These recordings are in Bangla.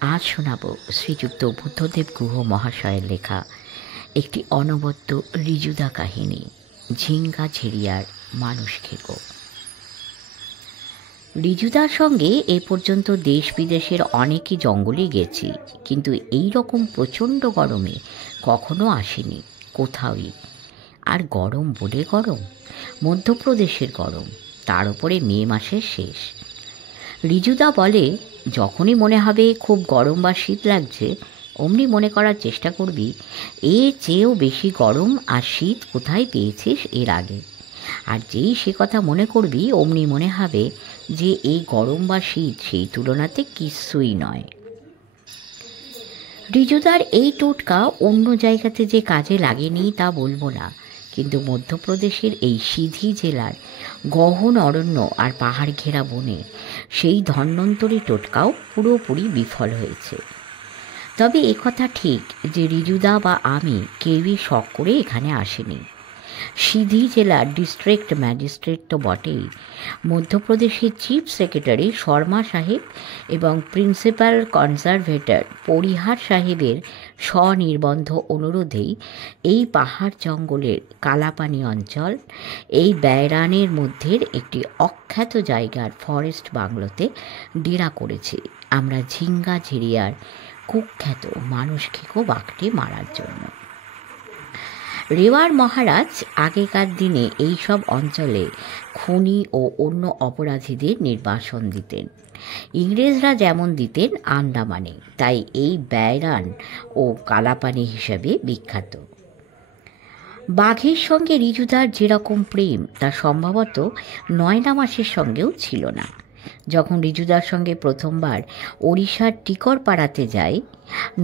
আজ শোনাব শ্রীযুক্ত বুদ্ধদেব গুহ মহাশয়ের লেখা একটি অনবদ্য ঋজুদা কাহিনী, ঝিঙ্গা ঝিরিয়ার মানুষ খেকো। ঋজুদার সঙ্গে এ পর্যন্ত দেশ বিদেশের অনেকই জঙ্গলে গেছি, কিন্তু এই রকম প্রচণ্ড গরমে কখনো আসেনি কোথাওই। আর গরম বলে গরম, মধ্যপ্রদেশের গরম, তার উপরে মে মাসের শেষ। ঋজুদা বলে, যখনই মনে হবে খুব গরম বা শীত লাগছে, অমনি মনে করার চেষ্টা করবি এর চেয়েও বেশি গরম আর শীত কোথায় পেয়েছিস এর আগে। আর যেই সে কথা মনে করবি, অমনি মনে হবে যে এই গরম বা শীত সেই তুলনাতে কিছুই নয়। ঋজুদার এই টোটকা অন্য জায়গাতে যে কাজে লাগেনি তা বলবো না, কিন্তু মধ্যপ্রদেশের এই সিধি জেলার গহন অরণ্য আর পাহাড় ঘেরা বনে সেই ধন্বন্তরী টোটকাও পুরোপুরি বিফল হয়েছে। তবে একথা ঠিক যে ঋজুদা বা আমি কেউই শখ করে এখানে আসেনি। সিধি জেলার ডিস্ট্রিক্ট ম্যাজিস্ট্রেট তো বটেই, মধ্যপ্রদেশের চিফ সেক্রেটারি শর্মা সাহেব এবং প্রিন্সিপাল কনজারভেটর পরিহার সাহেবের স্বনির্বন্ধ অনুরোধেই এই পাহাড় জঙ্গলের কালাপানি অঞ্চল, এই ব্যারানের মধ্যের একটি অখ্যাত জায়গার ফরেস্ট বাংলোতে ডেরা করেছি আমরা ঝিঙ্গা ঝিরিয়ার কুখ্যাত মানুষ খেকো বাঘটি মারার জন্য। রেওয়ার মহারাজ আগেকার দিনে এই সব অঞ্চলে খুনি ও অন্য অপরাধীদের নির্বাসন দিতেন, ইংরেজরা যেমন দিতেন আন্দামানে, তাই এই ব্যারান ও কালাপানি হিসেবে বিখ্যাত। বাঘের সঙ্গে ঋজুদার যেরকম প্রেম তা সম্ভবত নয়না মাসের সঙ্গেও ছিল না। যখন ঋজুদার সঙ্গে প্রথমবার ওড়িশার টিকর পাড়াতে যাই,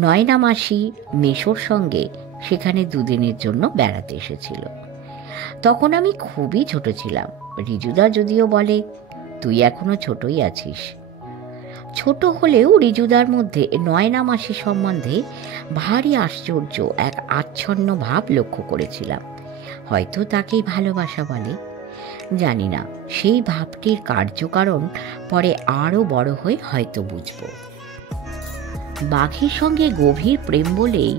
নয়না মাসি মেশোর সঙ্গে সেখানে দুদিনের জন্য বেড়াতে এসেছিল। তখন আমি খুবই ছোট ছিলাম। ঋজুদা যদিও বলে, তুই এখনো ছোটই আছিস। ছোট হলেও ঋজুদার মধ্যে নয়না মাসি সম্বন্ধে ভারী আশ্চর্য এক আচ্ছন্ন ভাব লক্ষ্য করেছিলাম। হয়তো তাকেই ভালোবাসা বলে, জানি না। সেই ভাবটির কার্যকারণ পরে আরও বড় হয়ে হয়তো বুঝব। বাঘের সঙ্গে গভীর প্রেম বলেই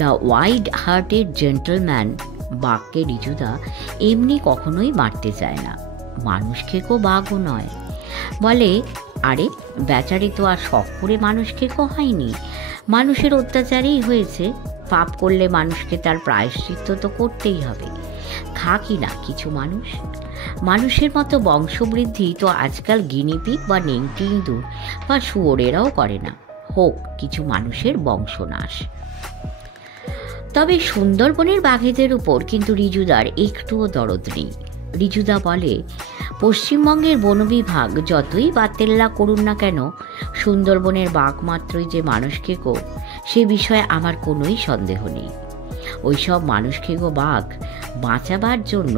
দ্য ওয়াইড হার্টেড জেন্টলম্যান বাঘকে ঋজুদা এমনি কখনোই মারতে চায় না। মানুষ খেকো বাঘও নয়। বলে, আরে বেচারি তো আর শখ করে মানুষ খেকো হয়নি, মানুষের অত্যাচারেই হয়েছে। পাপ করলে মানুষকে তার প্রায়শ্চিত্ত তো করতেই হবে। খাকি না কিছু মানুষ। মানুষের মতো বংশবৃদ্ধি তো আজকাল গিনিপিগ বা নেংটি ইঁদুর বা শুয়োরেরাও করে না। হোক কিছু মানুষের বংশনাশ। তবে সুন্দরবনের বাঘেদের উপর কিন্তু ঋজুদার একটুও দরদ নেই। ঋজুদা বলে, পশ্চিমবঙ্গের বন বিভাগ যতই বাতেল্লা করুন না কেন, সুন্দরবনের বাঘ মাত্রই যে মানুষ খেকো সে বিষয়ে আমার কোনোই সন্দেহ নেই। ওইসব মানুষ খেকো বাঘ বাঁচাবার জন্য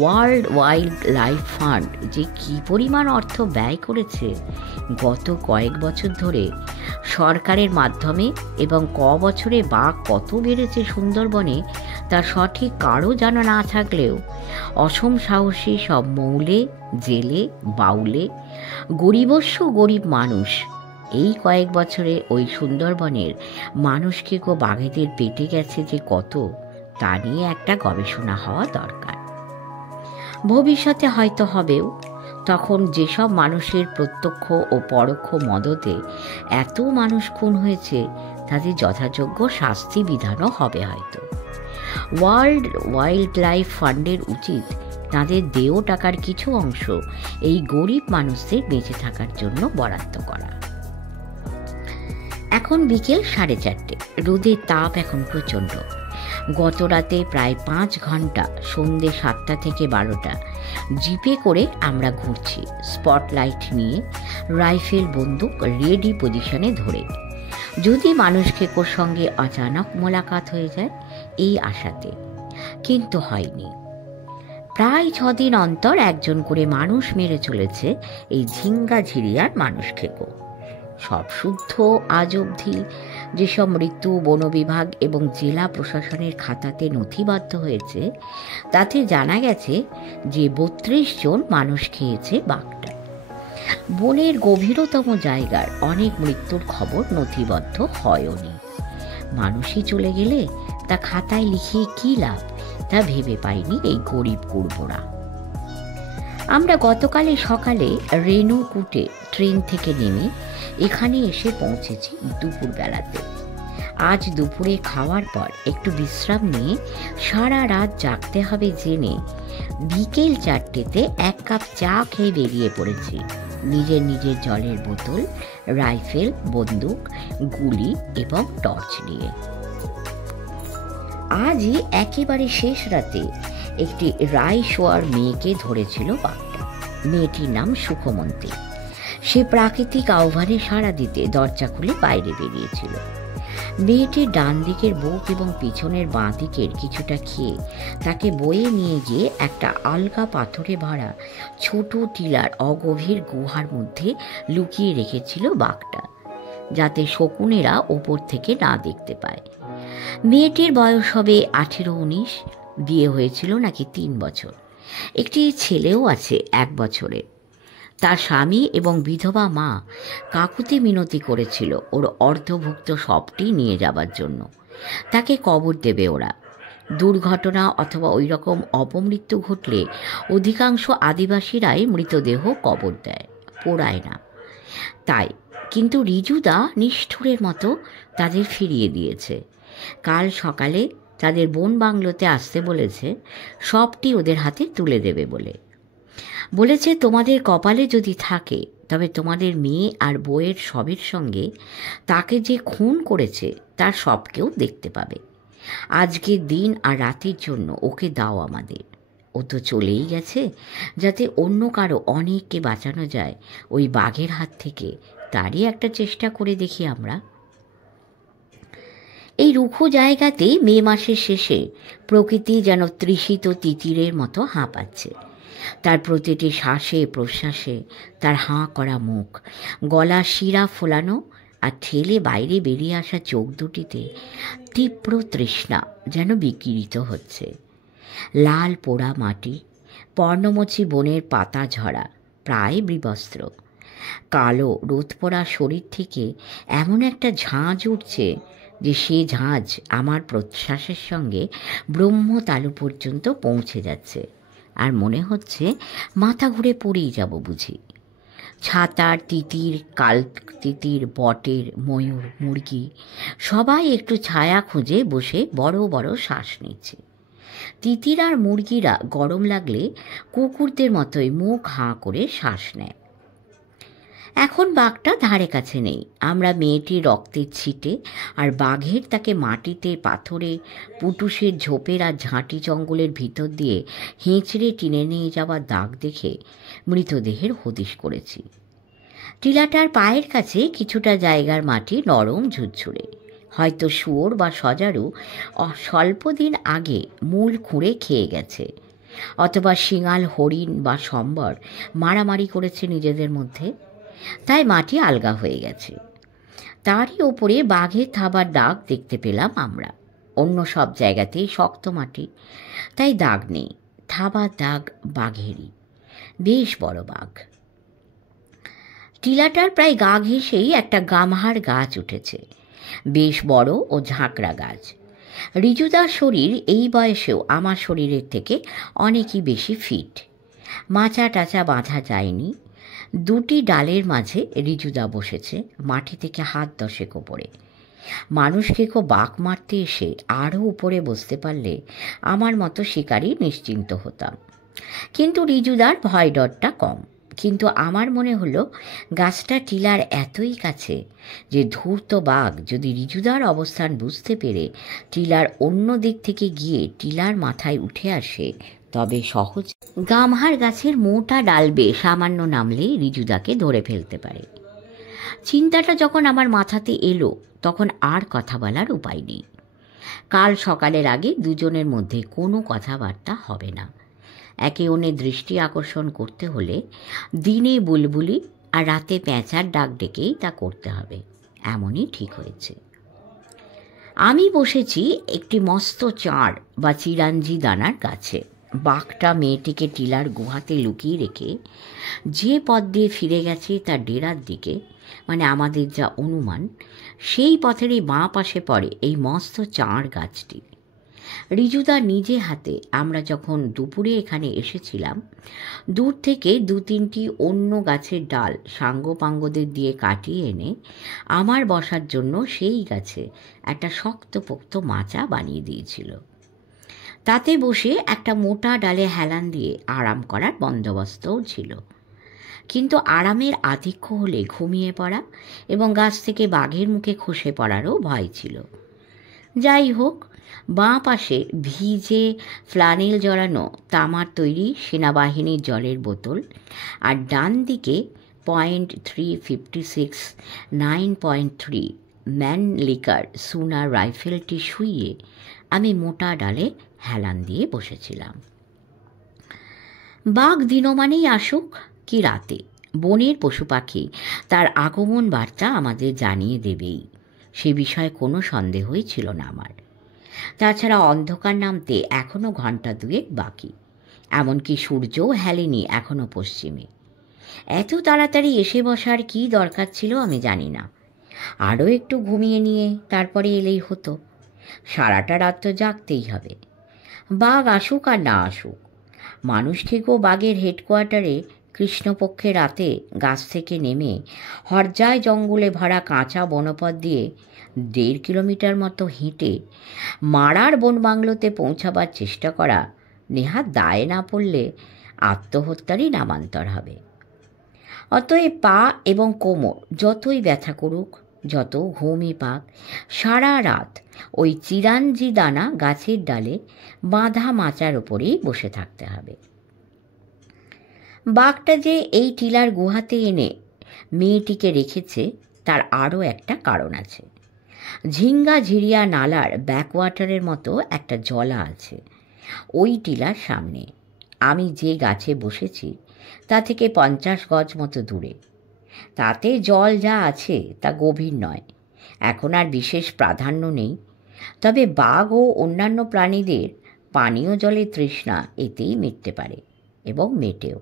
ওয়ার্ল্ড ওয়াইল্ড লাইফ ফান্ড যে কী পরিমাণ অর্থ ব্যয় করেছে গত কয়েক বছর ধরে সরকারের মাধ্যমে, এবং বছরে বাঘ কত বেড়েছে সুন্দরবনে তার সঠিক কারও জানা না থাকলেও অসম সাহসী সব মৌলে, জেলে, বাউলে, গরিবস্য গরিব মানুষ এই কয়েক বছরে ওই সুন্দরবনের মানুষ খেকো বাঘেদের পেটে গেছে যে কত, তা নিয়ে একটা গবেষণা হওয়া দরকার। ভবিষ্যতে হয়তো হবেও। তখন যেসব মানুষের প্রত্যক্ষ ও পরোক্ষ মদতে এত মানুষ খুন হয়েছে তাদের যথাযোগ্য শাস্তি বিধানও হবে হয়তো। ওয়ার্ল্ড ওয়াইল্ড লাইফ ফান্ডের উচিত তাদের দেয় টাকার কিছু অংশ এই গরিব মানুষদের বেঁচে থাকার জন্য বরাদ্দ করা। এখন বিকেল 4:30। রোদের তাপ এখন প্রচণ্ড। গত রাতে প্রায় 5 ঘন্টা সন্ধ্যে 7টা থেকে 12টা জিপে করে আমরা ঘুরছি, স্পটলাইট নিয়ে, রাইফেল বন্দুক রেডি পজিশনে ধরে, যদি মানুষ খেকোর সঙ্গে অচানক মোলাকাত হয়ে যায় এই আশাতে। কিন্তু হয়নি। প্রায় 6 দিন অন্তর একজন করে মানুষ মেরে চলেছে এই ঝিঙ্গা ঝিরিয়ার মানুষ খেকো। সব শুদ্ধ আজ অবধি যেসব মৃত্যু বন বিভাগ এবং জেলা প্রশাসনের খাতাতে নথিবদ্ধ হয়েছে তাতে জানা গেছে যে 32 জন মানুষ খেয়েছে বাঘটা। বনের গভীরতম জায়গার অনেক মৃত্যুর খবর নথিবদ্ধ হয়নি। মানুষই চলে গেলে তা খাতায় লিখিয়ে কী লাভ, তা ভেবে পায়নি এই গরিব কুড়বোরা। আমরা গতকালে সকালে রেণুকূটে ট্রেন থেকে নেমে এখানে এসে পৌঁছেছি দুপুরবেলাতে। আজ দুপুরে খাওয়ার পর একটু বিশ্রাম নিয়ে সারা রাত জাগতে হবে জেনে বিকেল 4টেতে 1 কাপ চা খেয়ে বেরিয়ে পড়েছি নিজের নিজের জলের বোতল, রাইফেল, বন্দুক, গুলি এবং টর্চ নিয়ে। আজই একেবারে শেষ রাতে একটি রায় শোয়ার মেয়েকে ধরেছিল বাঘটা। মেয়েটির নাম সুখমন্তী। সে প্রাকৃতিক আহ্বানে সাড়া দিতে দরজা খুলে বাইরে বেরিয়েছিল। মেয়েটির ডান দিকের বুক এবং পিছনের বাঁ দিকের কিছুটা খেয়ে তাকে বয়ে নিয়ে গিয়ে একটা আলগা পাথরে ভরা ছোট টিলার অগভীর গুহার মধ্যে লুকিয়ে রেখেছিল বাঘটা, যাতে শকুনেরা ওপর থেকে না দেখতে পায়। মেয়েটির বয়স হবে 18-19, বিয়ে হয়েছিল নাকি 3 বছর। একটি ছেলেও আছে 1 বছরের। তার স্বামী এবং বিধবা মা কাকুতি মিনতি করেছিল ওর অর্ধভুক্ত সবটি নিয়ে যাবার জন্য। তাকে কবর দেবে ওরা। দুর্ঘটনা অথবা ওই রকম অপমৃত্যু ঘটলে অধিকাংশ আদিবাসীরাই মৃতদেহ কবর দেয়, পোড়ায় না। তাই কিন্তু রিজুদা নিষ্ঠুরের মতো তাদের ফিরিয়ে দিয়েছে। কাল সকালে তাদের বন বাংলোতে আসতে বলেছে, সবটি ওদের হাতে তুলে দেবে বলেছে তোমাদের কপালে যদি থাকে তবে তোমাদের মেয়ে আর বউয়ের সবের সঙ্গে তাকে যে খুন করেছে তার সবকেও দেখতে পাবে। আজকের দিন আর রাতের জন্য ওকে দাও আমাদের। ও তো চলেই গেছে, যাতে অন্য কারো অনেককে বাঁচানো যায় ওই বাঘের হাত থেকে, তারই একটা চেষ্টা করে দেখি আমরা। এই রুখো জায়গাতেই মে মাসের শেষে প্রকৃতি যেন তৃষিত তিতিরের মতো হাঁপাচ্ছে। তার প্রতিটি শ্বাসে প্রশ্বাসে তার হাঁ করা মুখ, গলা শিরা ফোলানো আর ঠেলে বাইরে বেরিয়ে আসা চোখ দুটিতে তীব্র তৃষ্ণা যেন বিকিরিত হচ্ছে। লাল পোড়া মাটি, পর্ণমোচী বনের পাতা ঝরা, প্রায় বিবস্ত্র। কালো রোদ পোড়া শরীর থেকে এমন একটা ঝাঁঝ উঠছে যে সে ঝাঁঝ আমার প্রশ্বাসের সঙ্গে ব্রহ্মতালু পর্যন্ত পৌঁছে যাচ্ছে। আর মনে হচ্ছে মাথা ঘুরে পড়েই যাব বুঝি। ছাতার তিতির, কাল তিতির, বটের, ময়ূর, মুরগি সবাই একটু ছায়া খুঁজে বসে বড় বড় শ্বাস নিচ্ছে। তিতির আর মুরগিরা গরম লাগলে কুকুরদের মতোই মুখ হাঁ করে শ্বাস নেয়। এখন বাঘটা ধারে কাছে নেই। আমরা মেয়েটির রক্তের ছিটে আর বাঘের তাকে মাটিতে, পাথরে, পুটুসের ঝোপের আর ঝাঁটি জঙ্গলের ভিতর দিয়ে হেঁচড়ে টেনে নিয়ে যাওয়ার দাগ দেখে মৃতদেহের হদিশ করেছি। টিলাটার পায়ের কাছে কিছুটা জায়গার মাটি নরম ঝুরঝুরে, হয়তো শুয়োর বা সজারু স্বল্পদিন আগে মূল খুঁড়ে খেয়ে গেছে, অথবা শিঙাল, হরিণ বা সম্বর মারামারি করেছে নিজেদের মধ্যে, তাই মাটি আলগা হয়ে গেছে। তারই ওপরে বাঘের থাবার দাগ দেখতে পেলাম আমরা। অন্য সব জায়গাতেই শক্ত মাটি, তাই দাগ নেই। থাবার দাগ বাঘেরই, বেশ বড় বাঘ। টিলাটার প্রায় গা ঘেঁষেই একটা গামহার গাছ উঠেছে, বেশ বড় ও ঝাঁকড়া গাছ। রিজুদার শরীর এই বয়সেও আমার শরীরের থেকে অনেকই বেশি ফিট। মাচা টাচা বাঁধা যায়নি। দুটি ডালের মাঝে রিজুদা বসেছে, মাটি থেকে হাত 10 ওপরে। মানুষকে বাঘ মারতে এসে আরও উপরে বসতে পারলে আমার মতো শিকারী নিশ্চিন্ত হতাম। কিন্তু রিজুদার ভয় ডরটা কম। কিন্তু আমার মনে হলো গাছটা টিলার এতই কাছে যে ধূর্ত বাঘ যদি রিজুদার অবস্থান বুঝতে পেরে টিলার অন্য দিক থেকে গিয়ে টিলার মাথায় উঠে আসে তবে সহজ গামহার গাছের মোটা ডাল বেয়ে সামান্য নামলে রিজুদাকে ধরে ফেলতে পারে। চিন্তাটা যখন আমার মাথাতে এলো তখন আর কথা বলার উপায় নেই। কাল সকালের আগে দুজনের মধ্যে কোনো কথাবার্তা হবে না। একে অন্যের দৃষ্টি আকর্ষণ করতে হলে দিনে বুলবুলি আর রাতে পেঁচার ডাক ডেকেই তা করতে হবে, এমনই ঠিক হয়েছে। আমি বসেছি একটি মস্ত চাঁড় বা চিরাঞ্জি দানার গাছে। বাঘটা মেয়েটিকে টিলার গুহাতে লুকিয়ে রেখে যে পথ দিয়ে ফিরে গেছে তার ডেরার দিকে, মানে আমাদের যা অনুমান, সেই পথেরই বাঁ পাশে পড়ে এই মস্ত চাঁড় গাছটি। রিজুদা নিজে হাতে আমরা যখন দুপুরে এখানে এসেছিলাম, দূর থেকে 2-3টি অন্য গাছের ডাল সাঙ্গপাঙ্গদের দিয়ে কাটিয়ে এনে আমার বসার জন্য সেই গাছে একটা শক্তপোক্ত মাচা বানিয়ে দিয়েছিল। তাতে বসে একটা মোটা ডালে হেলান দিয়ে আরাম করার বন্দোবস্তও ছিল। কিন্তু আরামের আধিক্য হলে ঘুমিয়ে পড়া এবং গাছ থেকে বাঘের মুখে খসে পড়ারও ভয় ছিল। যাই হোক, বাঁ পাশে ভিজে ফ্লানেল জড়ানো তামার তৈরি সেনাবাহিনীর জলের বোতল, আর ডান দিকে .356 9.3 ম্যান লিকার সুনা রাইফেলটি শুইয়ে আমি মোটা ডালে হেলান দিয়ে বসেছিলাম। বাঘ দিনমানেই আসুক কি রাতে, বনের পশু পাখি তার আগমন বার্তা আমাদের জানিয়ে দেবেই, সে বিষয়ে কোনো সন্দেহই ছিল না আমার। তাছাড়া অন্ধকার নামতে এখনও ঘন্টা 2 বাকি, এমনকি সূর্যও হেলেনি এখনও পশ্চিমে। এত তাড়াতাড়ি এসে বসার কি দরকার ছিল আমি জানি না। আরও একটু ঘুমিয়ে নিয়ে তারপরে এলেই হতো। সারাটা রাত তো জাগতেই হবে, বাঘ আসুক আর না আসুক। মানুষ থেকেও বাঘের হেডকোয়ার্টারে কৃষ্ণপক্ষে রাতে গাছ থেকে নেমে হরজায় জঙ্গলে ভরা কাঁচা বনপথ দিয়ে 1.5 কিলোমিটার মতো হেঁটে মারার বনবাংলোতে পৌঁছাবার চেষ্টা করা নেহাত দায়ে না পড়লে আত্মহত্যারই নামান্তর হবে। অতএব পা এবং কোমর যতই ব্যথা করুক, যত ঘুমই পাক, সারা রাত ওই চিরাঞ্জি দানা গাছের ডালে বাঁধা মাচার ওপরেই বসে থাকতে হবে। বাঘটা যে এই টিলার গুহাতে এনে মেয়েটিকে রেখেছে তার আরও একটা কারণ আছে। ঝিঙ্গা ঝিরিয়া নালার ব্যাকওয়াটারের মতো একটা জলা আছে ওই টিলার সামনে। আমি যে গাছে বসেছি তা থেকে 50 গজ মতো দূরে। তাতে জল যা আছে তা গভীর নয়, এখন আর বিশেষ প্রাধান্য নেই। তবে বাঘ ও অন্যান্য প্রাণীদের পানীয় জলের তৃষ্ণা এতেই মিটতে পারে, এবং মেটেও।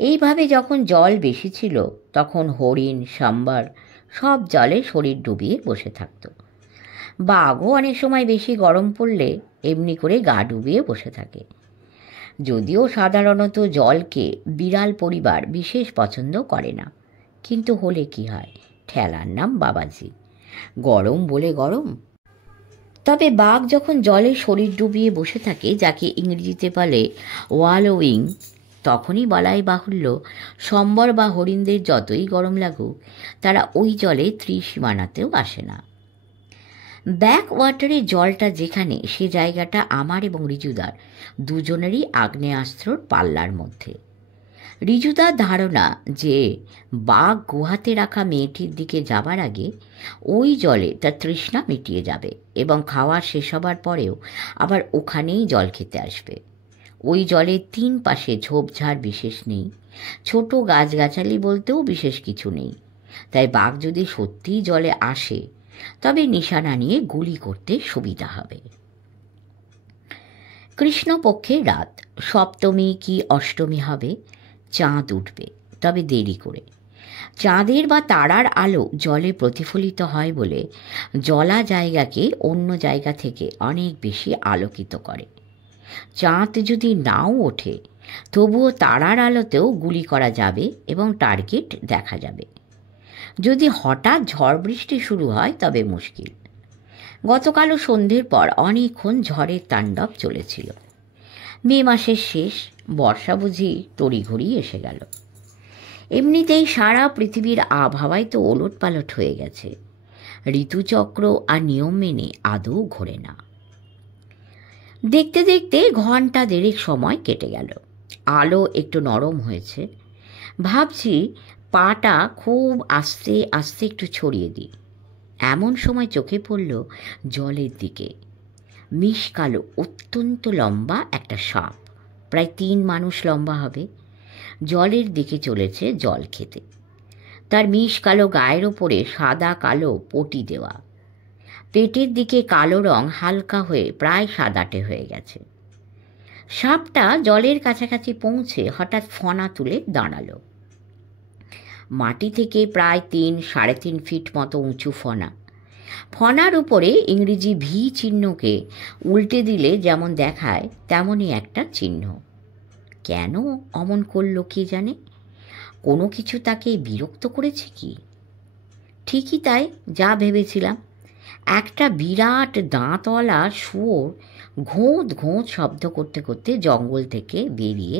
এইভাবে যখন জল বেশি ছিল তখন হরিণ, সাম্বার সব জলে শরীর ডুবিয়ে বসে থাকত। বাঘও অনেক সময় বেশি গরম পড়লে এমনি করে গা ডুবিয়ে বসে থাকে। যদিও সাধারণত জলকে বিড়াল পরিবার বিশেষ পছন্দ করে না, কিন্তু হলে কি হয়, ঠেলার নাম বাবাজি, গরম বলে গরম। তবে বাঘ যখন জলে শরীর ডুবিয়ে বসে থাকে, যাকে ইংরেজিতে বলে ওয়ালোয়িং, তখনই বলাই বাহুল্য সম্বর বা হরিণদের যতই গরম লাগুক তারা ওই জলে ত্রিসীমানাতেও আসে না। ব্যাক ওয়াটারের জলটা যেখানে, সে জায়গাটা আমার এবং রিজুদার দুজনেরই আগ্নেয়াস্ত্রর পাল্লার মধ্যে। রিজুদার ধারণা যে বাঘ গুহাতে রাখা মেয়েটির দিকে যাবার আগে ওই জলে তার তৃষ্ণা মিটিয়ে যাবে এবং খাওয়া শেষ হবার পরেও আবার ওখানেই জল খেতে আসবে। ওই জলের 3 পাশে ঝোপঝাড় বিশেষ নেই, ছোট গাছগাছালি বলতেও বিশেষ কিছু নেই। তাই বাঘ যদি সত্যিই জলে আসে তবে নিশানা নিয়ে গুলি করতে সুবিধা হবে। কৃষ্ণপক্ষের রাত, সপ্তমী কি অষ্টমী হবে, চাঁদ উঠবে, তবে দেরি করে। চাঁদের বা তারার আলো জলে প্রতিফলিত হয় বলে জলা জায়গাকে অন্য জায়গা থেকে অনেক বেশি আলোকিত করে। চাঁদ যদি নাও ওঠে তবুও তারার আলোতেও গুলি করা যাবে এবং টার্গেট দেখা যাবে। যদি হঠাৎ ঝড় বৃষ্টি শুরু হয় তবে মুশকিল। গতকালও সন্ধ্যের পর অনেকক্ষণ ঝড়ের তাণ্ডব চলেছিল। মে মাসের শেষ, বর্ষা বুঝি তড়িঘড়ি এসে গেল। এমনিতেই সারা পৃথিবীর আবহাওয়ায় তো ওলট পালট হয়ে গেছে, ঋতুচক্র আর নিয়ম মেনে আদৌ ঘোরে না। দেখতে দেখতে ঘন্টা 1.5 সময় কেটে গেল। আলো একটু নরম হয়েছে। ভাবছি পাটা খুব আস্তে আস্তে একটু ছড়িয়ে দিই। এমন সময় চোখে পড়ল জলের দিকে মিশকালো অত্যন্ত লম্বা একটা সাপ, প্রায় 3 মানুষ লম্বা হবে, জলের দিকে চলেছে জল খেতে। তার মিশকালো গায়ের ওপরে সাদা কালো পটি দেওয়া, পেটের দিকে কালো রং হালকা হয়ে প্রায় সাদাটে হয়ে গেছে। সাপটা জলের কাছাকাছি পৌঁছে হঠাৎ ফনা তুলে দাঁড়ালো। মাটি থেকে প্রায় 3-3.5 ফিট মতো উঁচু ফনা। ফনার উপরে ইংরেজি ভি চিহ্নকে উল্টে দিলে যেমন দেখায় তেমনই একটা চিহ্ন। কেন অমন করলো কে জানে? কোনো কিছু তাকে বিরক্ত করেছে কি? ঠিকই তাই, যা ভেবেছিলাম। একটা বিরাট দাঁতওয়ালা শুয়োর ঘোঁত ঘোঁত শব্দ করতে করতে জঙ্গল থেকে বেরিয়ে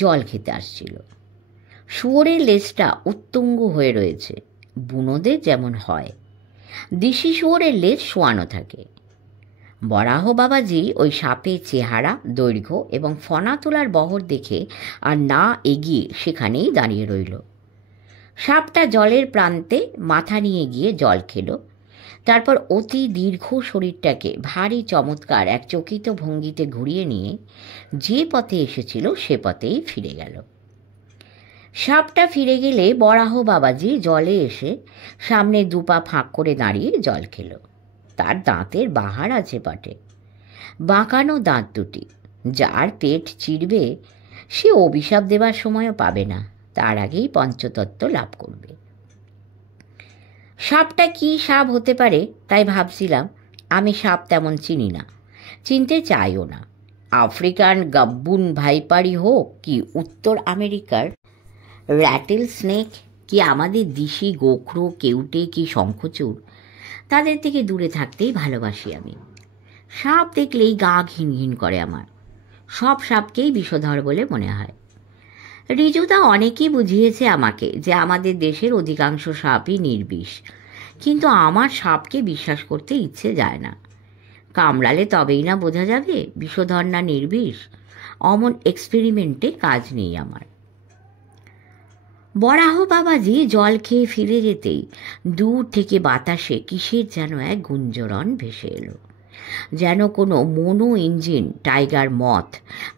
জল খেতে আসছিল। শুয়োরের লেজটা উত্তুঙ্গ হয়ে রয়েছে, বুনোদের যেমন হয়। দেশি শুয়োরের লেজ শোয়ানো থাকে। বরাহ বাবাজি ওই সাপের চেহারা, দৈর্ঘ্য এবং ফনা তোলার বহর দেখে আর না এগিয়ে সেখানেই দাঁড়িয়ে রইল। সাপটা জলের প্রান্তে মাথা নিয়ে গিয়ে জল খেল। তারপর অতি দীর্ঘ শরীরটাকে ভারী চমৎকার এক চকিত ভঙ্গিতে ঘুরিয়ে নিয়ে যে পথে এসেছিল সে পথেই ফিরে গেল। সাপটা ফিরে গেলে বরাহ বাবাজি জলে এসে সামনে 2 পা ফাঁক করে দাঁড়িয়ে জল খেল। তার দাঁতের বাহার আছে বটে, বাঁকানো দাঁত দুটি। যার পেট চিরবে সে অভিশাপ দেবার সময়ও পাবে না, তার আগেই পঞ্চতত্ত্ব লাভ করবে। সাপটা কি সাপ হতে পারে তাই ভাবছিলাম। আমি সাপ তেমন চিনি না, চিনতে চাইও না। আফ্রিকান গাব্বুন ভাইপারি হোক কি উত্তর আমেরিকার র্যাটেল স্নেক কি আমাদের দিশি গোখরো, কেউটে কি শঙ্খচূড়, তাদের থেকে দূরে থাকতেই ভালোবাসি আমি। সাপ দেখলেই গা ঘিন ঘিন করে আমার। সব সাপকেই বিষধর বলে মনে হয়। রিজুদা অনেকেই বুঝিয়েছে আমাকে যে আমাদের দেশের অধিকাংশ সাপই নির্বিষ, কিন্তু আমার সাপকে বিশ্বাস করতে ইচ্ছে যায় না। কামড়ালে তবেই না বোঝা যাবে বিষধর না নির্বিষ। অমন এক্সপেরিমেন্টে কাজ নেই আমার। বরাহ বাবাজি জল খেয়ে ফিরে যেতেই দূর থেকে বাতাসে কিসের যেন এক গুঞ্জরণ ভেসে এলো, যেন কোনো মোনো ইঞ্জিন টাইগার মথ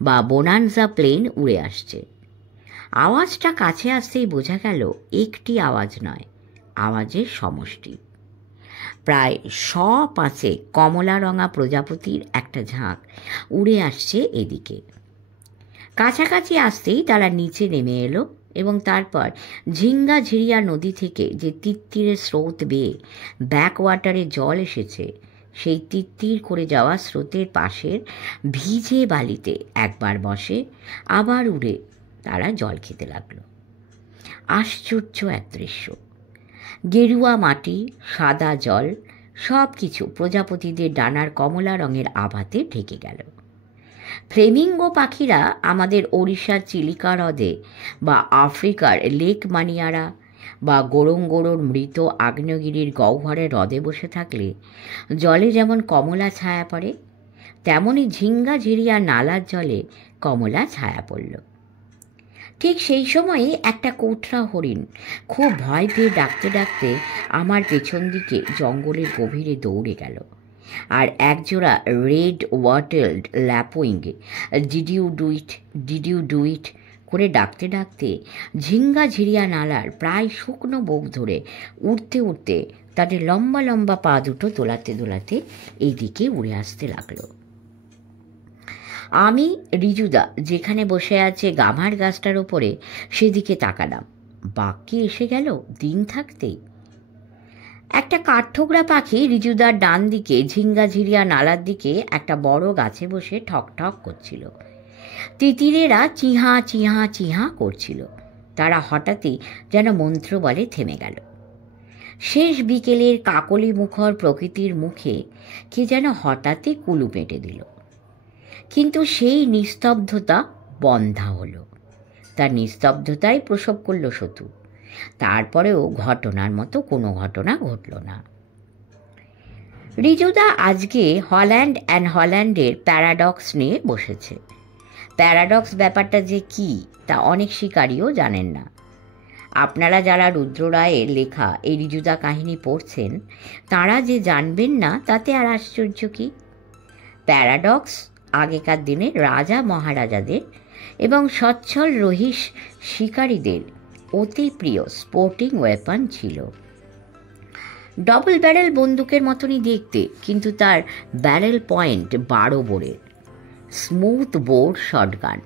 বা বোনানজা প্লেন উড়ে আসছে। আওয়াজটা কাছে আসতেই বোঝা গেল একটি আওয়াজ নয়, আওয়াজের সমষ্টি। প্রায় 100-5 কমলা রঙা প্রজাপতির একটা ঝাঁক উড়ে আসছে এদিকে। কাছাকাছি আসতেই তারা নিচে নেমে এলো এবং তারপর ঝিঙ্গা ঝিরিয়া নদী থেকে যে তিত্তিরের স্রোত বেয়ে ব্যাকওয়াটারে জল এসেছে, সেই তিত্তির করে যাওয়া স্রোতের পাশের ভিজে বালিতে একবার বসে আবার উড়ে তারা জল খেতে লাগলো। আশ্চর্য এক দৃশ্য। গেরুয়া মাটি, সাদা জল, সব কিছু প্রজাপতিদের ডানার কমলা রঙের আভাতে ঢেকে গেল। ফ্লেমিঙ্গো পাখিরা আমাদের ওড়িশার চিলিকা হ্রদে বা আফ্রিকার লেক মানিয়ারা বা গোরঙ্গোরোর মৃত আগ্নেয়গিরির গহ্বরে হ্রদে বসে থাকলে জলে যেমন কমলা ছায়া পড়ে, তেমনই ঝিঙ্গা ঝিরিয়া নালার জলে কমলা ছায়া পড়ল। ঠিক সেই সময়ে একটা কোটরা হরিণ খুব ভয় পেয়ে ডাকতে ডাকতে আমার পেছন দিকে জঙ্গলের গভীরে দৌড়ে গেল। আর একজোড়া red wattled lapwing did you do it করে ডাকতে ডাকতে ঝিঙ্গা ঝিরিয়া নালার প্রায় শুকনো বুক ধরে উড়তে উড়তে তাদের লম্বা লম্বা পা দুটো দোলাতে দোলাতে এইদিকে উড়ে আসতে লাগলো। আমি রিজুদা যেখানে বসে আছে গামার গাছটার ওপরে সেদিকে তাকালাম। বাক্যে এসে গেল দিন থাকতেই। একটা কাঠঠোকরা পাখি রিজুদার ডান দিকে ঝিঙ্গা ঝিরিয়া নালার দিকে একটা বড় গাছে বসে ঠক ঠক করছিল। তিতিরেরা চিহা চিহা চিহা করছিল। তারা হঠাৎই যেন মন্ত্র বলে থেমে গেল। শেষ বিকেলের কাকলি মুখর প্রকৃতির মুখে কে যেন হঠাৎই কুলু পেটে দিল। কিন্তু সেই নিস্তব্ধতা বন্ধা হলো। তার নিস্তব্ধতাই প্রসব করল শত্রু। তারপরেও ঘটনার মতো কোনো ঘটনা ঘটল না। রিজুদা আজকে হল্যান্ড অ্যান্ড হল্যান্ডের প্যারাডক্স নিয়ে বসেছে। প্যারাডক্স ব্যাপারটা যে কি তা অনেক শিকারীও জানেন না। আপনারা যারা রুদ্র রায়ের লেখা এই রিজুদা কাহিনী পড়ছেন তারা যে জানবেন না তাতে আর আশ্চর্য কি। প্যারাডক্স আগেকার দিনে রাজা মহারাজাদের এবং সচ্ছল রহিস শিকারীদের অতি প্রিয় স্পোর্টিং ওয়েপন ছিল। ডবল ব্যারেল বন্দুকের মতনই দেখতে, কিন্তু তার ব্যারেল পয়েন্ট 12 বোরের। স্মুথ বোর শটগান,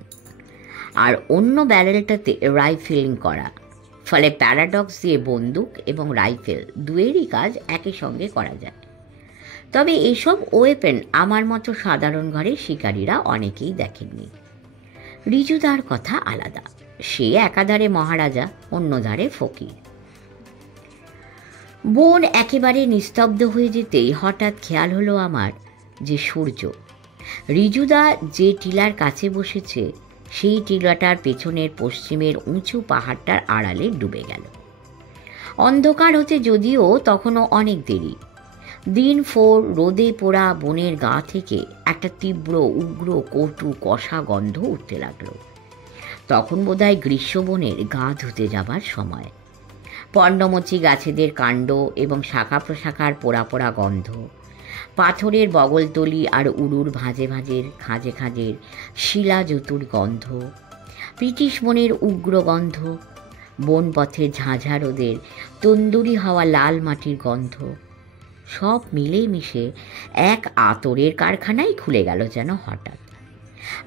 আর অন্য ব্যারেলটাতে রাইফেলিং করা। ফলে প্যারাডক্স দিয়ে বন্দুক এবং রাইফেল দুয়েরই কাজ একই সঙ্গে করা যায়। তবে এসব ওয়েপেন আমার মতো সাধারণ ঘরের শিকারীরা অনেকেই দেখেননি। রিজুদার কথা আলাদা, সে একাধারে মহারাজা, অন্য ধারে ফকির। বন একেবারে নিস্তব্ধ হয়ে যেতেই হঠাৎ খেয়াল হলো আমার যে সূর্য রিজুদা যে টিলার কাছে বসেছে সেই টিলাটার পেছনের পশ্চিমের উঁচু পাহাড়টার আড়ালে ডুবে গেল। অন্ধকার হতে যদিও তখনও অনেক দেরি। দিন ফোর রোদে পোড়া বনের গা থেকে একটা তীব্র উগ্র কটু কষা গন্ধ উঠতে লাগলো। তখন বোধহয় গ্রীষ্মবনের গা ধুতে যাবার সময়। পর্ণমোচী গাছেদের কাণ্ড এবং শাখা প্রশাখার পোড়া পোড়া গন্ধ, পাথরের বগলতলি আর উড়ুর ভাঁজে ভাঁজের খাঁজে খাঁজের শিলা জতুর গন্ধ, ব্রিটিশ বনের উগ্র গন্ধ, বনপথের ঝাঁঝা রোদের তন্দুরি হওয়া লাল মাটির গন্ধ, সব মিলে মিশে এক আতরের কারখানায় খুলে গেল যেন হঠাৎ।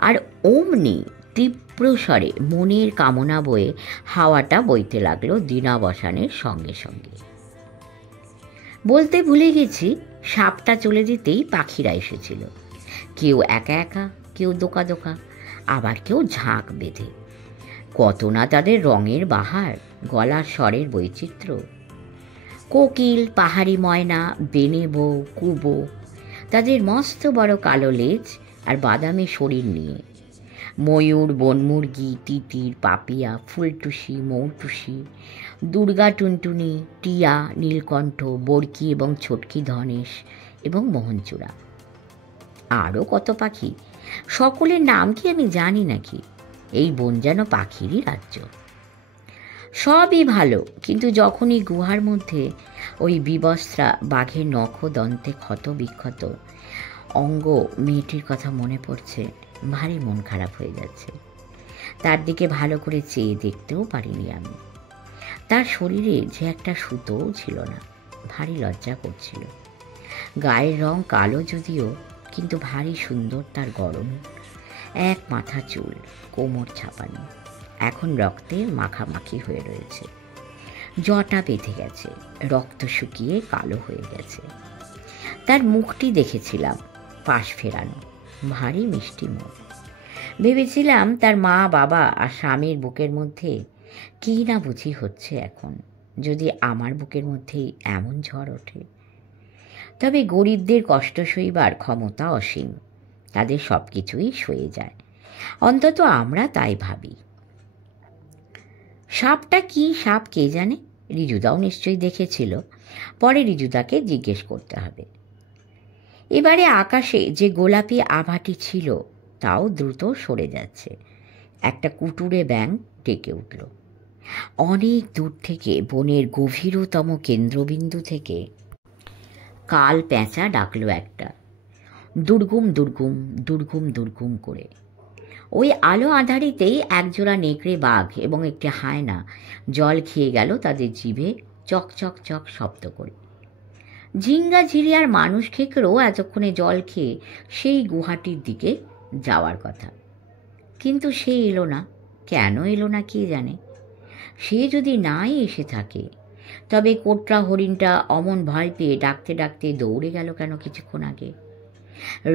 আর অমনি তীব্র স্বরে মনের কামনা বয়ে হাওয়াটা বইতে লাগলো দিনাবসানের সঙ্গে সঙ্গে। বলতে ভুলে গেছি, সাপটা চলে যেতেই পাখিরা এসেছিল, কেউ একা একা, কেউ দোকা দোকা, আবার কেউ ঝাঁক বেঁধে। কত না তাদের রঙের বাহার, গলার স্বরের বৈচিত্র্য। কোকিল, পাহাড়ি ময়না, বেনে বউ, কুবো, তাদের মস্ত বড় কালো লেজ আর বাদামি শরীর নিয়ে। ময়ূর, বনমুরগি, তিতির, পাপিয়া, ফুলটুসি, মৌটুসি, দুর্গা টুনটুনি, টিয়া, নীলকণ্ঠ, বরকি এবং ছটকি ধনেশ এবং মোহনচূড়া। আরও কত পাখি, সকলের নাম কি আমি জানি নাকি? এই বন যেন পাখিরই রাজ্য। সবই ভালো, কিন্তু যখনই গুহার মধ্যে ওই বিবস্ত্রা বাঘের নখ দন্তে ক্ষত বিক্ষত অঙ্গ মেয়েটির কথা মনে পড়ছে, ভারী মন খারাপ হয়ে যাচ্ছে। তার দিকে ভালো করে চেয়ে দেখতেও পারিনি আমি। তার শরীরে যে একটা সুতোও ছিল না, ভারী লজ্জা করছিল। গায়ের রং কালো যদিও, কিন্তু ভারী সুন্দর তার গড়ন। এক মাথা চুল, কোমর ছাপানো, এখন রক্তে মাখামাখি হয়ে রয়েছে। জটা বেঁধে গেছে, রক্ত শুকিয়ে কালো হয়ে গেছে। তার মুখটি দেখেছিলাম পাশ ফেরানো, ভারী মিষ্টি মুখ। ভেবেছিলাম তার মা বাবা আর স্বামীর বুকের মধ্যে কী না বুঝি হচ্ছে এখন, যদি আমার বুকের মধ্যেই এমন ঝড় ওঠে। তবে গরিবদের কষ্ট সইবার ক্ষমতা অসীম, তাদের সব কিছুই সয়ে যায়, অন্তত আমরা তাই ভাবি। সাপটা কি সাপ কে জানে, রিজুদাও নিশ্চয়ই দেখেছিল। পরে রিজুদাকে জিজ্ঞেস করতে হবে। এবারে আকাশে যে গোলাপি আভাটি ছিল তাও দ্রুত সরে যাচ্ছে। একটা কুটুরে ব্যাঙ ডেকে উঠল। অনেক দূর থেকে, বনের গভীরতম কেন্দ্রবিন্দু থেকে কাল পেঁচা ডাকলো একটা, দুর্গুম দুর্গুম দুর্গুম দুর্গুম করে। ওই আলো আঁধারিতেই একজোড়া নেকড়ে বাঘ এবং একটি হায়না জল খেয়ে গেল তাদের জিভে চক চক চক শব্দ করে। ঝিঙ্গা ঝিরিয়ার মানুষ খেকড়ও এতক্ষণে জল খেয়ে সেই গুহাটির দিকে যাওয়ার কথা, কিন্তু সে এলো না। কেন এলো না কে জানে। সে যদি নাই এসে থাকে, তবে কোটরা হরিণটা অমন ভয় পেয়ে ডাকতে ডাকতে দৌড়ে গেল কেন কিছুক্ষণ আগে?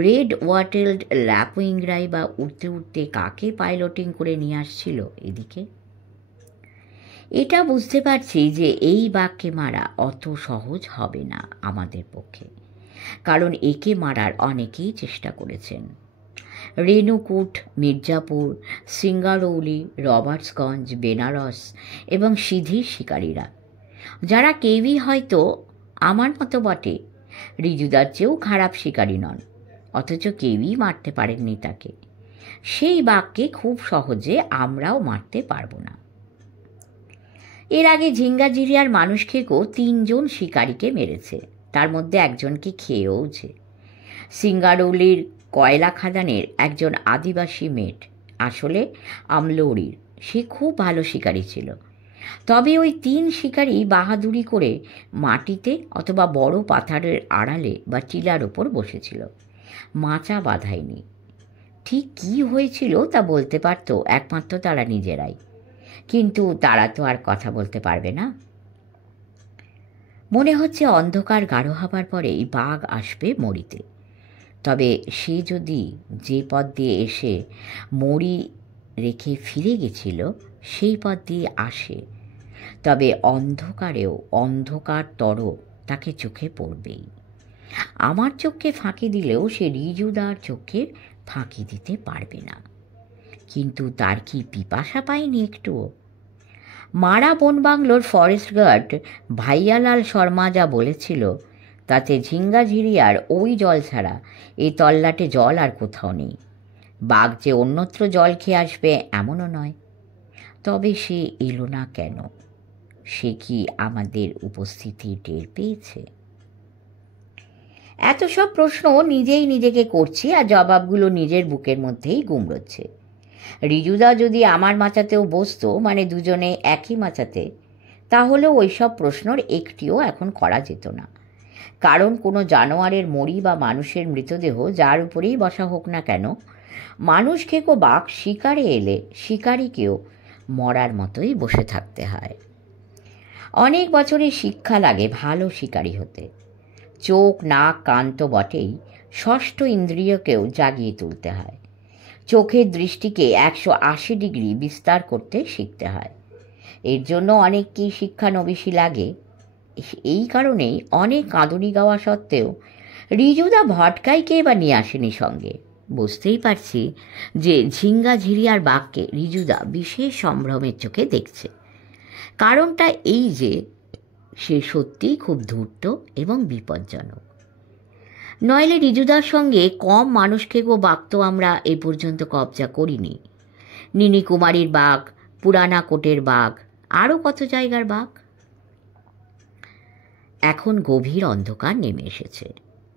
রেড ওয়াটেলড ল্যাপুইংরাই বা উঠতে উঠতে কাকে পাইলটিং করে নিয়ে আসছিল এদিকে? এটা বুঝতে পারছি যে এই বাঘকে মারা অত সহজ হবে না আমাদের পক্ষে, কারণ একে মারার অনেকেই চেষ্টা করেছেন। রেণুকূট, মির্জাপুর, সিঙ্গারৌলি, রবার্টসগঞ্জ, বেনারস এবং সিধির শিকারীরা, যারা কেউই হয়তো আমার মতো বটে, রিজুদার চেয়েও খারাপ শিকারী নন, অথচ কেউই মারতে পারেননি তাকে। সেই বাঘকে খুব সহজে আমরাও মারতে পারবো না। এর আগে ঝিঙ্গাঝিরিয়ার মানুষ খেকো 3 জন শিকারীকে মেরেছে, তার মধ্যে একজনকে খেয়েওছে। সিঙ্গারৌলির কয়লা খাদানের একজন আদিবাসী মেট, আসলে আমলৌরির, সে খুব ভালো শিকারী ছিল। তবে ওই 3 শিকারী বাহাদুরি করে মাটিতে অথবা বড় পাথরের আড়ালে বা টিলার ওপর বসেছিল, মাচা বাঁধায়নি। ঠিক কী হয়েছিল তা বলতে পারত একমাত্র তারা নিজেরাই, কিন্তু তারা তো আর কথা বলতে পারবে না। মনে হচ্ছে অন্ধকার গাঢ় হবার পরেই বাঘ আসবে মরিতে। তবে সে যদি যে পথ দিয়ে এসে মরি রেখে ফিরে গেছিল সেই পথ দিয়ে আসে, তবে অন্ধকারেও অন্ধকারতর তাকে চোখে পড়বেই। আমার চোখকে ফাঁকি দিলেও সে রিজুদার চোখে ফাঁকি দিতে পারবে না। কিন্তু তার কি পিপাসা পায়নি একটুও? মারা বনবাংলোর ফরেস্ট গার্ড ভাইয়ালাল শর্মা যা বলেছিল তাতে ঝিঙ্গাঝিরিয়ার ওই জল ছাড়া এই তল্লাটে জল আর কোথাও নেই। বাঘ যে অন্যত্র জল খেয়ে আসবে এমনও নয়। তবে সে এলো না কেন? সে কি আমাদের উপস্থিতি টের পেয়েছে? এত সব প্রশ্ন নিজেই নিজেকে করছি, আর জবাবগুলো নিজের বুকের মধ্যেই গুমড়োচ্ছে। রিজুদা যদি আমার মাচাতেও বসতো, মানে দুজনে একই মাচাতে, তাহলেও ওইসব প্রশ্নর একটিও এখন করা যেত না। কারণ কোনো জানোয়ারের মরি বা মানুষের মৃতদেহ যার উপরেই বসা হোক না কেন, মানুষ খেকো বাঘ শিকারে এলে শিকারীকেও মরার মতোই বসে থাকতে হয়। অনেক বছরের শিক্ষা লাগে ভালো শিকারী হতে। চোখ, নাক, কান তো বটেই, ষষ্ঠ ইন্দ্রিয়কেও জাগিয়ে তুলতে হয়। চোখের দৃষ্টিকে 180 ডিগ্রি বিস্তার করতে শিখতে হয়। এর জন্য অনেক কি শিক্ষানবিশী লাগে। এই কারণেই অনেক কাঁদুনি গাওয়া সত্ত্বেও রিজুদা ভটকাইকে এবার নিয়ে আসেনি সঙ্গে। বুঝতেই পারছি যে ঝিঙ্গাঝিরিয়ার বাঘকে রিজুদা বিশেষ সম্ভ্রমের চোখে দেখছে। কারণটা এই যে সে সত্যিই খুব ধূর্ত এবং বিপজ্জনক। নইলে রিজুদার সঙ্গে কম মানুষকে বাঘ তো আমরা এ পর্যন্ত কবজা করিনি। নিনি কুমারীর বাঘ, পুরানা কোটের বাঘ, আরও কত জায়গার বাঘ। এখন গভীর অন্ধকার নেমে এসেছে।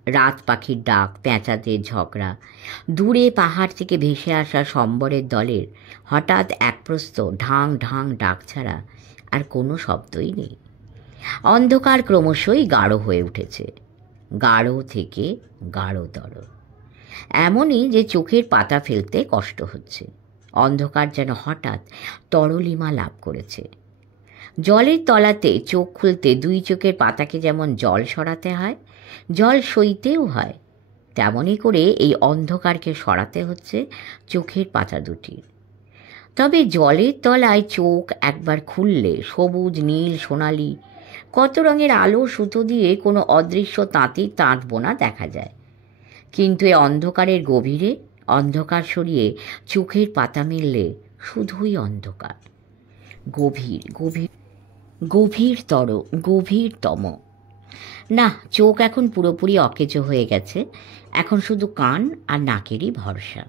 রাত পাখির ডাক, পেঁচাদের ঝগড়া, দূরে পাহাড় থেকে ভেসে আসা সম্বরের দলের হঠাৎ একপ্রস্ত ঢাং ঢাং ডাক ছাড়া আর কোনো শব্দই নেই। অন্ধকার ক্রমশই গাঢ় হয়ে উঠেছে, গাঢ় থেকে গাঢ়তর, এমনই যে চোখের পাতা ফেলতে কষ্ট হচ্ছে। অন্ধকার যেন হঠাৎ তরলিমা লাভ করেছে। জলের তলাতে চোখ খুলতে দুই চোখের পাতাকে যেমন জল সরাতে হয়, জল সইতেও হয়, তেমনই করে এই অন্ধকারকে সরাতে হচ্ছে চোখের পাতা দুটির। তবে জলের তলায় চোখ একবার খুললে সবুজ, নীল, সোনালি কত রঙের আলো সুতো দিয়ে কোনো অদৃশ্য তাঁতির তাঁত বোনা দেখা যায়। কিন্তু এ অন্ধকারের গভীরে অন্ধকার সরিয়ে চোখের পাতা মিললে শুধুই অন্ধকার, গভীর গভীর গভীরতর, গভীরতম। না, চোখ এখন পুরোপুরি অকেজো হয়ে গেছে। এখন শুধু কান আর নাকেরই ভরসা।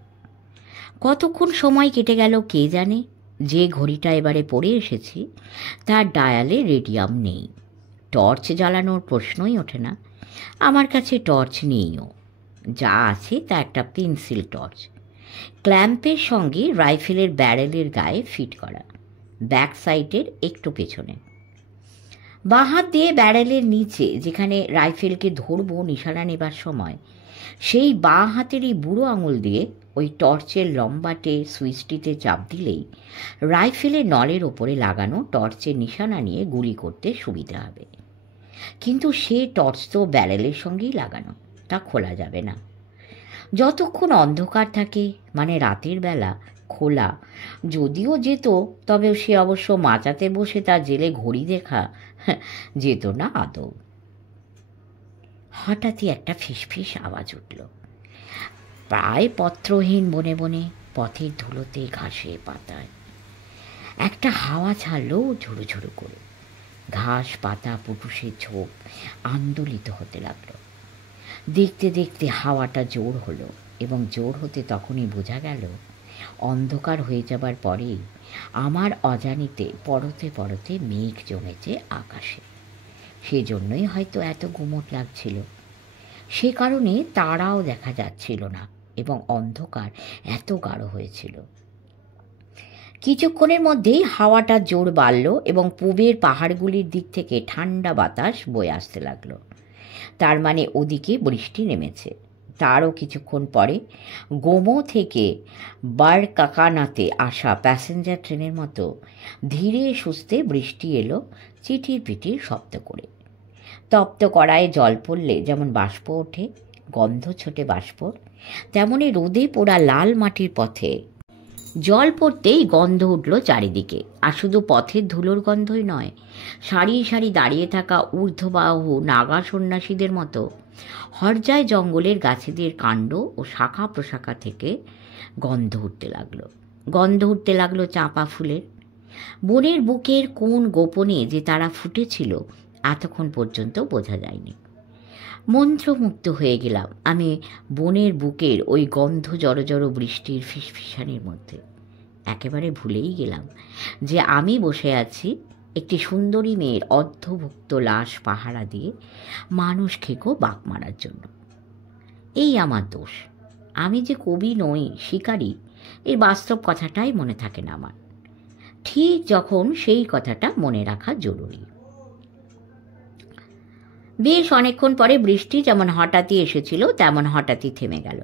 কতক্ষণ সময় কেটে গেল কে জানে। যে ঘড়িটা এবারে পড়ে এসেছি তার ডায়ালে রেডিয়াম নেই। টর্চ জ্বালানোর প্রশ্নই ওঠে না। আমার কাছে টর্চ নেইও। যা আছে তা একটা পেন্সিল টর্চ, ক্ল্যাম্পের সঙ্গে রাইফেলের ব্যারেলের গায়ে ফিট করা, ব্যাক সাইডের একটু পেছনে। বাঁ হাত দিয়ে ব্যারেলের নিচে যেখানে রাইফেলকে ধরবো নিশানা নেবার সময়, সেই বাঁ হাতেরই বুড়ো আঙুল দিয়ে ওই টর্চের লম্বাটে সুইচটিতে চাপ দিলেই রাইফেলের নলের ওপরে লাগানো টর্চের নিশানা নিয়ে গুলি করতে সুবিধা হবে। কিন্তু সে টর্চ তো ব্যারেলের সঙ্গেই লাগানো, তা খোলা যাবে না। যতক্ষণ অন্ধকার থাকে, মানে রাতের বেলা, খোলা যদিও যেত, তবে সে অবশ্য মাচাতে বসে তার জেলে ঘড়ি দেখা যেত না আদৌ। হঠাৎই একটা ফিসফিস আওয়াজ উঠল। প্রায় পত্রহীন বনে বনে, পথের ধুলোতে, ঘাসে পাতায় একটা হাওয়া ছাড়লো ঝুড়ু ঝুড়ু করে। ঘাস, পাতা, পুটুসের ঝোপ আন্দোলিত হতে লাগলো। দেখতে দেখতে হাওয়াটা জোর হলো, এবং জোর হতে তখনই বোঝা গেল অন্ধকার হয়ে যাবার পরেই আমার অজানিতে পরতে পরতে মেঘ জমেছে আকাশে। সেজন্যই হয়তো এত গুমট লাগছিল। সে কারণে তারাও দেখা যাচ্ছিল না এবং অন্ধকার এত গাঢ় হয়েছিল। কিছুক্ষণের মধ্যেই হাওয়াটা জোর বাড়ল এবং পূবের পাহাড়গুলির দিক থেকে ঠান্ডা বাতাস বয়ে আসতে লাগলো। তার মানে ওদিকে বৃষ্টি নেমেছে। তারও কিছুক্ষণ পরে গোমো থেকে বারকাকানাতে আসা প্যাসেঞ্জার ট্রেনের মতো ধীরে সুস্থে বৃষ্টি এলো চিটির পিটির শব্দ করে। তপ্ত কড়াইয়ে জল পড়লে যেমন বাষ্প ওঠে, গন্ধ ছোটে বাষ্পর, তেমনি রোদে পোড়া লাল মাটির পথে জল পড়তেই গন্ধ উঠল চারিদিকে। আর শুধু পথের ধুলোর গন্ধই নয়, সারি সারি দাঁড়িয়ে থাকা ঊর্ধ্ববাহু নাগা সন্ন্যাসীদের মতো হরজায় জঙ্গলের গাছেদের কাণ্ড ও শাখা প্রশাখা থেকে গন্ধ উঠতে লাগলো চাঁপা ফুলের। বনের বুকের কোন গোপনে যে তারা ফুটেছিল এতক্ষণ পর্যন্ত বোঝা যায়নি। মন্ত্রমুগ্ধ হয়ে গেলাম আমি বনের বুকের ওই গন্ধ জড়ো বৃষ্টির ফিসফিসানির মধ্যে। একেবারে ভুলেই গেলাম যে আমি বসে আছি একটি সুন্দরী মেয়ের অর্ধভুক্ত লাশ পাহারা দিয়ে মানুষ খেকো বাঁক মারার জন্য। এই আমার দোষ। আমি যে কবি নই, শিকারী, এই বাস্তব কথাটাই মনে থাকে না আমার, ঠিক যখন সেই কথাটা মনে রাখা জরুরি। বেশ অনেকক্ষণ পরে বৃষ্টি যেমন হঠাৎই এসেছিল তেমন হঠাৎই থেমে গেল,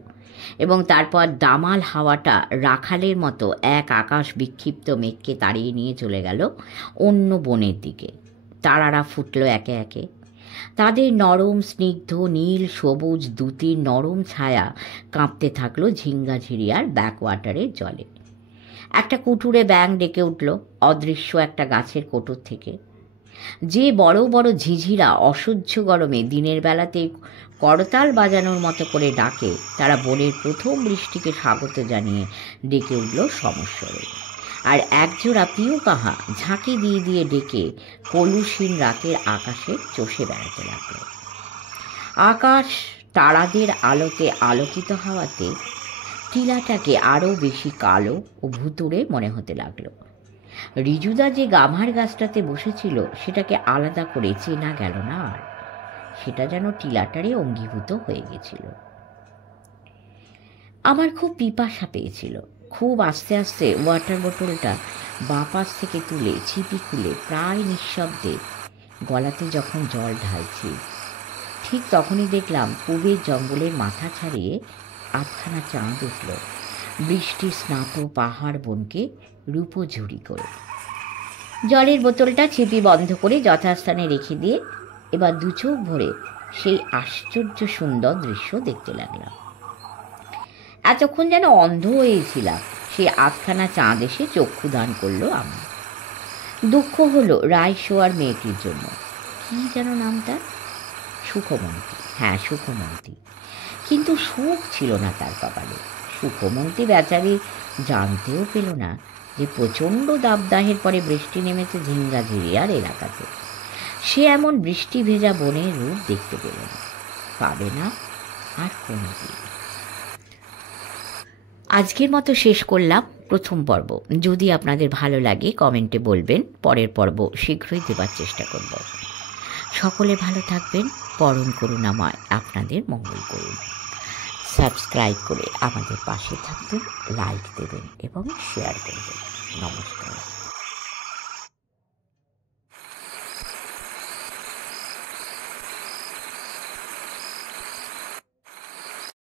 এবং তারপর দামাল হাওয়াটা রাখালের মতো এক আকাশ বিক্ষিপ্ত মেঘকে তাড়িয়ে নিয়ে চলে গেল অন্য বনের দিকে। তারারা ফুটল একে একে, তাদের নরম স্নিগ্ধ নীল সবুজ দুটির নরম ছায়া কাঁপতে থাকলো ঝিঙ্গাঝিরিয়ার ব্যাকওয়াটারের জলে। একটা কুটুরে ব্যাঙ ডেকে উঠল অদৃশ্য একটা গাছের কোটর থেকে। যে বড় বড় ঝিঝিরা অসহ্য গরমে দিনের বেলাতে করতাল বাজানোর মতো করে ডাকে, তারা বনের প্রথম বৃষ্টিকে স্বাগত জানিয়ে ডেকে উঠল সমস্বরে। আর একজোড়া পিউকাহা ঝাঁকি দিয়ে দিয়ে ডেকে কলুষীন রাতের আকাশে চষে বেড়াতে লাগল। আকাশ তারাদের আলোতে আলোকিত হওয়াতে টিলাটাকে আরও বেশি কালো ও ভুতুড়ে মনে হতে লাগলো। রিজুদা যে গাভার গাছটাতে বসেছিল সেটাকে আলাদা করে চেনা গেল না আর, সেটা যেন টিলাটারে অঙ্গীভূত হয়ে গেছিল। আমার খুব পিপাসা পেয়েছিল। খুব আস্তে আস্তে ওয়াটার বোতলটা বাঁ পাশ থেকে তুলে ছিপি খুলে প্রায় নিঃশব্দে গলাতে যখন জল ঢালছি, ঠিক তখনই দেখলাম পূবের জঙ্গলের মাথা ছাড়িয়ে আধখানা চাঁদ উঠল বৃষ্টি স্নাত পাহাড় বনকে রূপঝুরি করে। জলের বোতলটা ছিপি বন্ধ করে যথাস্থানে রেখে দিয়ে এবার দু চোখ ভরে সেই আশ্চর্য সুন্দর দৃশ্য দেখতে লাগলাম। এতক্ষণ যেন অন্ধ হয়েছিলাম, সেই আধখানা চাঁদ এসে চক্ষু দান করলো আমার। দুঃখ হলো রায়শোয়ার মেয়েটির জন্য। কি যেন নামটা? সুখমন্তী। হ্যাঁ, সুখমন্তী। কিন্তু সুখ ছিল না তার কপালে। সুখমন্তী বেচারি জানতেও পেল না যে প্রচণ্ড দাবদাহের পরে বৃষ্টি নেমেছে ঝিঙ্গাঝিরিয়ার এলাকাতে। সে এমন বৃষ্টি ভেজা বনের রূপ দেখতে পেল না, পাবে না আর কোনোদিন। আজকের মতো শেষ করলাম প্রথম পর্ব। যদি আপনাদের ভালো লাগে কমেন্টে বলবেন, পরের পর্ব শীঘ্রই দেবার চেষ্টা করব। সকলে ভালো থাকবেন, পরম করুণাময় আপনাদের মঙ্গল করুন। সাবস্ক্রাইব করে আমাদের পাশে থাকবেন, লাইক দেবেন এবং শেয়ার করবেন। নমস্কার।